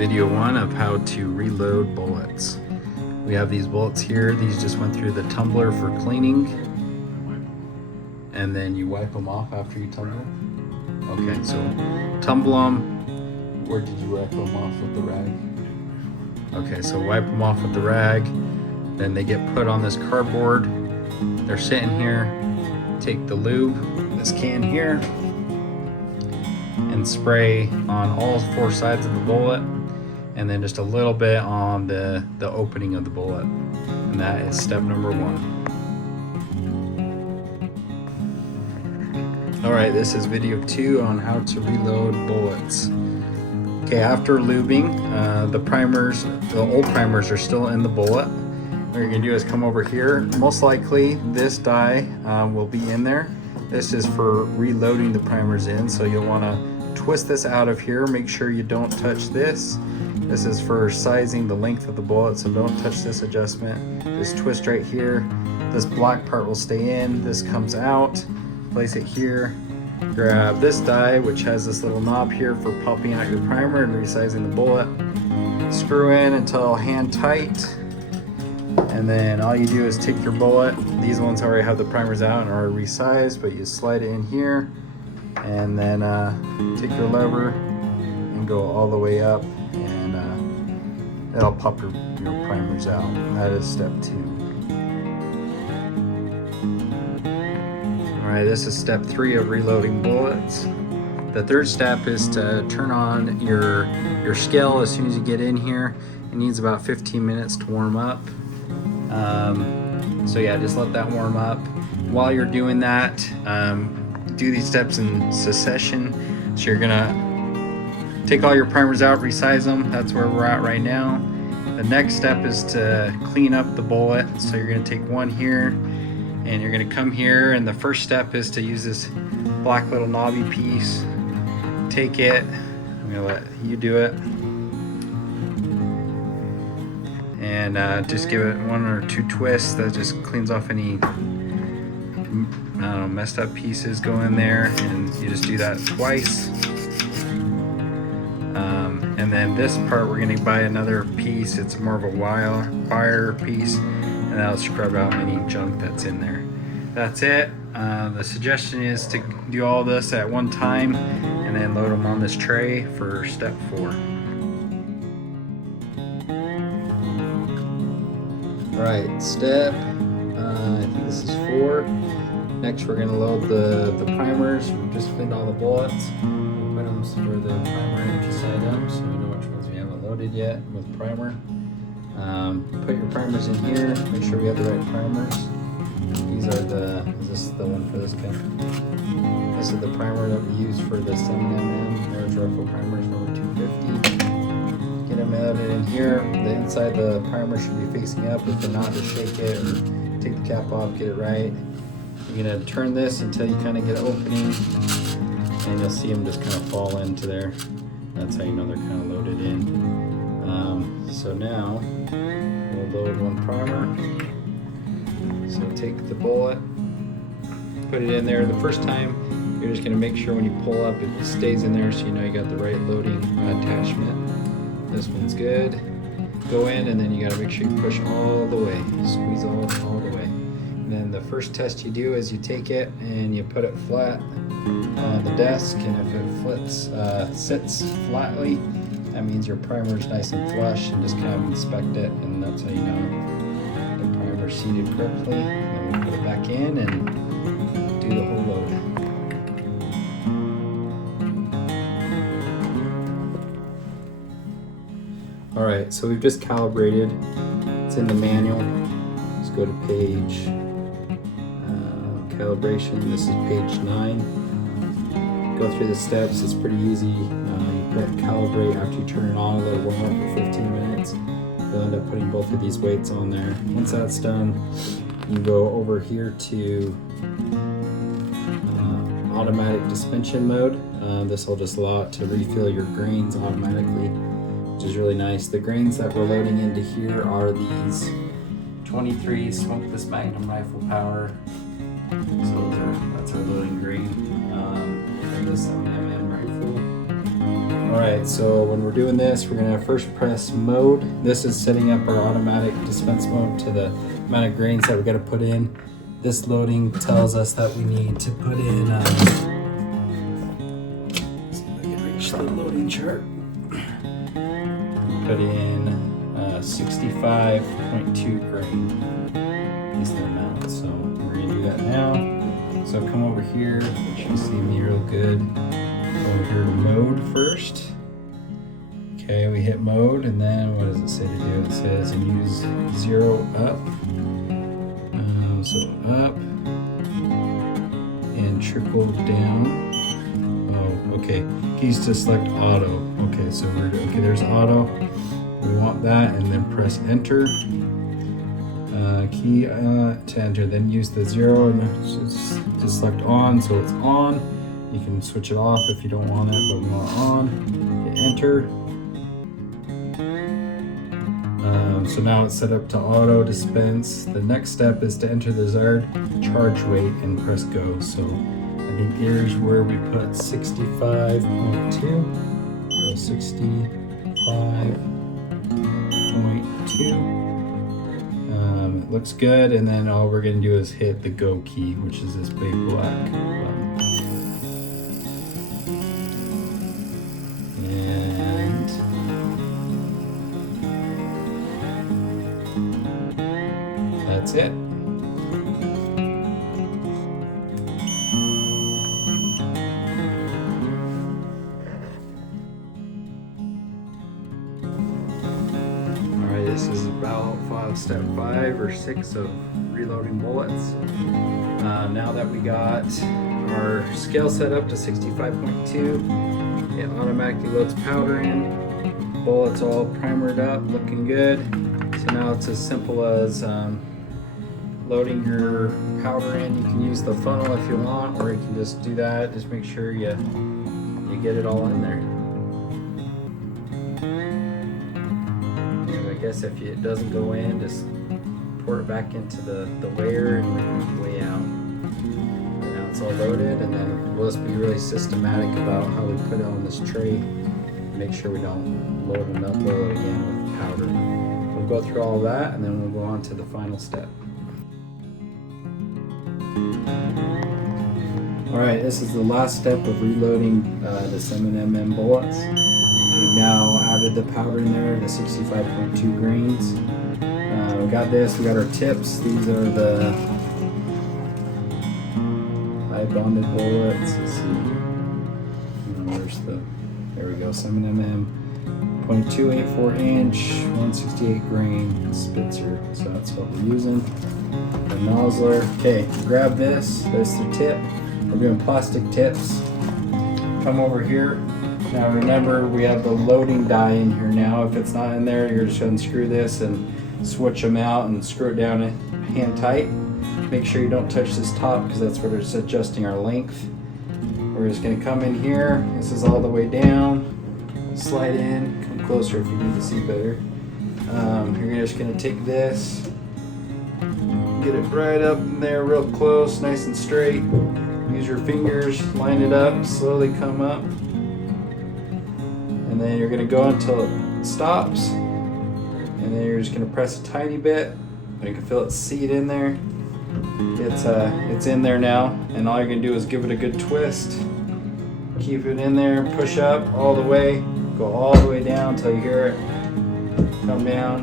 video 1 of how to reload bullets. We have these bullets here. These just went through the tumbler for cleaning. And then you wipe them off after you tumble. Okay, so tumble them. Where did you wipe them off with the rag? Okay, so wipe them off with the rag. Then they get put on this cardboard. They're sitting here. Take the lube, this can here, and spray on all 4 sides of the bullet, and then just a little bit on the opening of the bullet. And that is step number 1. All right, this is video 2 on how to reload bullets. Okay, after lubing, the old primers are still in the bullet. What you're gonna do is come over here. Most likely this die will be in there. This is for reloading the primers in, so you'll wanna twist this out of here. Make sure you don't touch this. This is for sizing the length of the bullet, so don't touch this adjustment. Just twist right here. This black part will stay in, this comes out. Place it here. Grab this die, which has this little knob here for popping out your primer and resizing the bullet. Screw in until hand tight. And then all you do is take your bullet. These ones already have the primers out and are resized, but you slide it in here and then take your lever and go all the way up, and it'll pop your primers out. That is step 2. All right, this is step 3 of reloading bullets. The third step is to turn on your scale as soon as you get in here. It needs about 15 minutes to warm up. So yeah, just let that warm up. While you're doing that, do these steps in succession. So you're gonna take all your primers out, resize them. That's where we're at right now. The next step is to clean up the bullet. So you're gonna take one here and you're gonna come here, and the first step is to use this black little knobby piece. Take it, I'm gonna let you do it. And just give it 1 or 2 twists. That just cleans off any messed up pieces. Go in there and you just do that twice. And then this part, we're gonna buy another piece. It's more of a wire piece, and that'll scrub out any junk that's in there. That's it. The suggestion is to do all this at one time and then load them on this tray for step 4. Alright, step, I think this is 4. Next we're going to load the primers. We've just cleaned all the bullets. We'll put them for the primer energy side up so we know which ones we haven't loaded yet with primer. Put your primers in here, make sure we have the right primers. These are is this the one for this cup? This is the primer that we use for the 7mm. There's rifle primers number 250. Get them loaded in here. The inside the primer should be facing up. If they're not, just shake it or take the cap off, get it right. You're gonna turn this until you kind of get an opening, and you'll see them just kind of fall into there. That's how you know they're kind of loaded in. So now we'll load one primer. So take the bullet, put it in there. The first time, you're just gonna make sure when you pull up, it stays in there so you know you got the right loading attachment. This one's good. Go in, and then you gotta make sure you push all the way. Squeeze all the way. And then the first test you do is you take it and you put it flat on the desk, and if it sits flatly, that means your primer is nice and flush, and just kind of inspect it, and that's how you know the primer's seated correctly. And then we put it back in and do the whole load. Alright, so we've just calibrated. It's in the manual. Let's go to page calibration. This is page 9. Go through the steps. It's pretty easy. You put calibrate after you turn it on. Let it warm up for 15 minutes. You'll end up putting both of these weights on there. Once that's done, you go over here to automatic suspension mode. This will just allow it to refill your grains automatically, which is really nice. The grains that we're loading into here are these 23 Smokeless Magnum Rifle Power. So that's our loading grain for this 7mm rifle. Alright, so when we're doing this, we're gonna first press mode. This is setting up our automatic dispense mode to the amount of grains that we gotta put in. This loading tells us that we need to put in, see if I can reach the loading chart. Put in 65.2 grain is the amount. So we're gonna do that now. So come over here, which you see me real good. Over here to mode first. Okay, we hit mode, and then what does it say to do? It says use 0 up. So up and trickle down. Oh, okay. Keys to select auto. Okay, so okay. There's auto. We want that, and then press enter. Key to enter. Then use the 0 and just select on, so it's on. You can switch it off if you don't want it, but we want it on. Hit enter. So now it's set up to auto dispense. The next step is to enter the desired charge weight and press go. So I think here's where we put 65.2. So 65.2. It looks good, and then all we're gonna do is hit the go key, which is this big black button. That's it. Alright, this is about step 5 or 6 of reloading bullets. Now that we got our scale set up to 65.2, it automatically loads powder in. Bullets all primered up, looking good. So now it's as simple as loading your powder in. You can use the funnel if you want, or you can just do that. Just make sure you get it all in there. And I guess if it doesn't go in, just pour it back into the weigher and weigh out. And now it's all loaded, and then we'll just be really systematic about how we put it on this tray. Make sure we don't load another bullet again with powder. We'll go through all that, and then we'll go on to the final step. Alright, this is the last step of reloading the 7mm bullets. We've now added the powder in there, the 65.2 grains. We got this, we got our tips. These are the high bonded bullets. Let's see. Where's there we go, 7mm, 0.284 inch, 168 grain Spitzer. So that's what we're using. The nozzler. Okay, grab this. That's the tip. We're doing plastic tips. Come over here. Now remember, we have the loading die in here now. If it's not in there, you're just going to unscrew this and switch them out and screw it down hand tight. Make sure you don't touch this top, because that's where it's adjusting our length. We're just going to come in here. This is all the way down. Slide in. Come closer if you need to see better. You're just going to take this. Get it right up in there real close, nice and straight. Use your fingers, line it up, slowly come up. And then you're going to go until it stops. And then you're just going to press a tiny bit. You can feel it seat in there. It's in there now. And all you're going to do is give it a good twist. Keep it in there, push up all the way. Go all the way down until you hear it come down.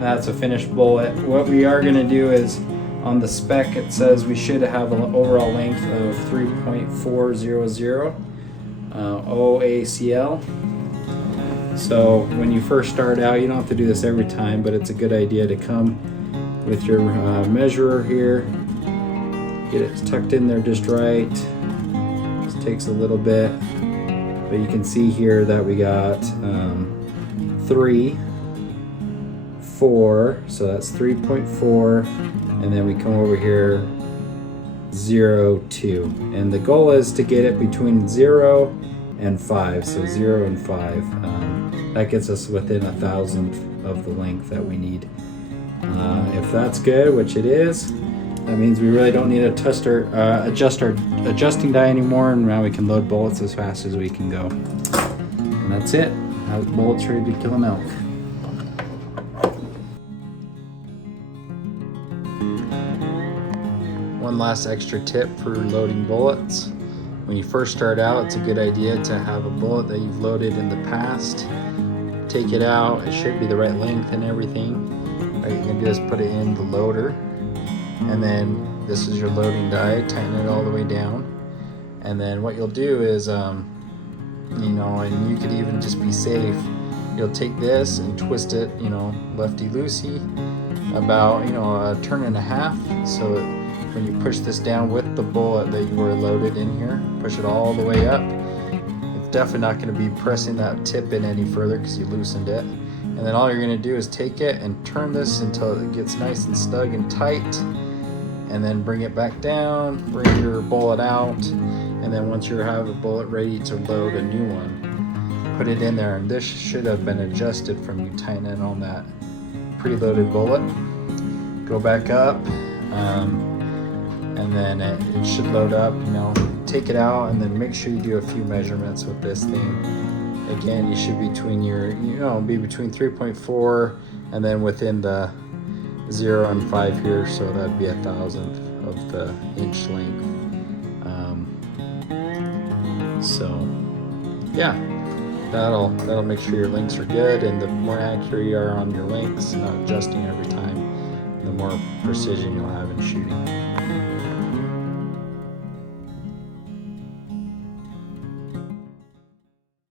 That's a finished bullet. What we are going to do is, on the spec it says we should have an overall length of 3.400 OACL. So when you first start out, you don't have to do this every time, but it's a good idea to come with your measurer here, get it tucked in there just right. This takes a little bit, but you can see here that we got 3, 4, so that's 3.4, and then we come over here 0, 2, and the goal is to get it between 0 and 5, so 0 and 5. That gets us within 1,000th of the length that we need. If that's good, which it is, that means we really don't need to adjust our adjusting die anymore, and now we can load bullets as fast as we can go. And that's it. Now the bullet's ready to kill an elk. One last extra tip for loading bullets. When you first start out, it's a good idea to have a bullet that you've loaded in the past. Take it out, it should be the right length and everything. All you're gonna do is put it in the loader, and then this is your loading die, tighten it all the way down. And then what you'll do is, you know, and you could even just be safe, you'll take this and twist it, you know, lefty-loosey, about, you know, a turn and a half, so that when you push this down with the bullet that you were loaded in here, push it all the way up. It's definitely not going to be pressing that tip in any further because you loosened it. And then all you're going to do is take it and turn this until it gets nice and snug and tight, and then bring it back down, bring your bullet out, and then once you have a bullet ready to load a new one, put it in there. And this should have been adjusted from you tightening on that preloaded bullet. Go back up, and then it should load up. You know, take it out and then make sure you do a few measurements with this thing. Again, you should be between your, you know, be between 3.4 and then within the 0 and 5 here, so that'd be 1,000th of the inch length. So yeah, that'll make sure your links are good, and the more accurate you are on your links, not adjusting every time, the more precision you'll have in shooting.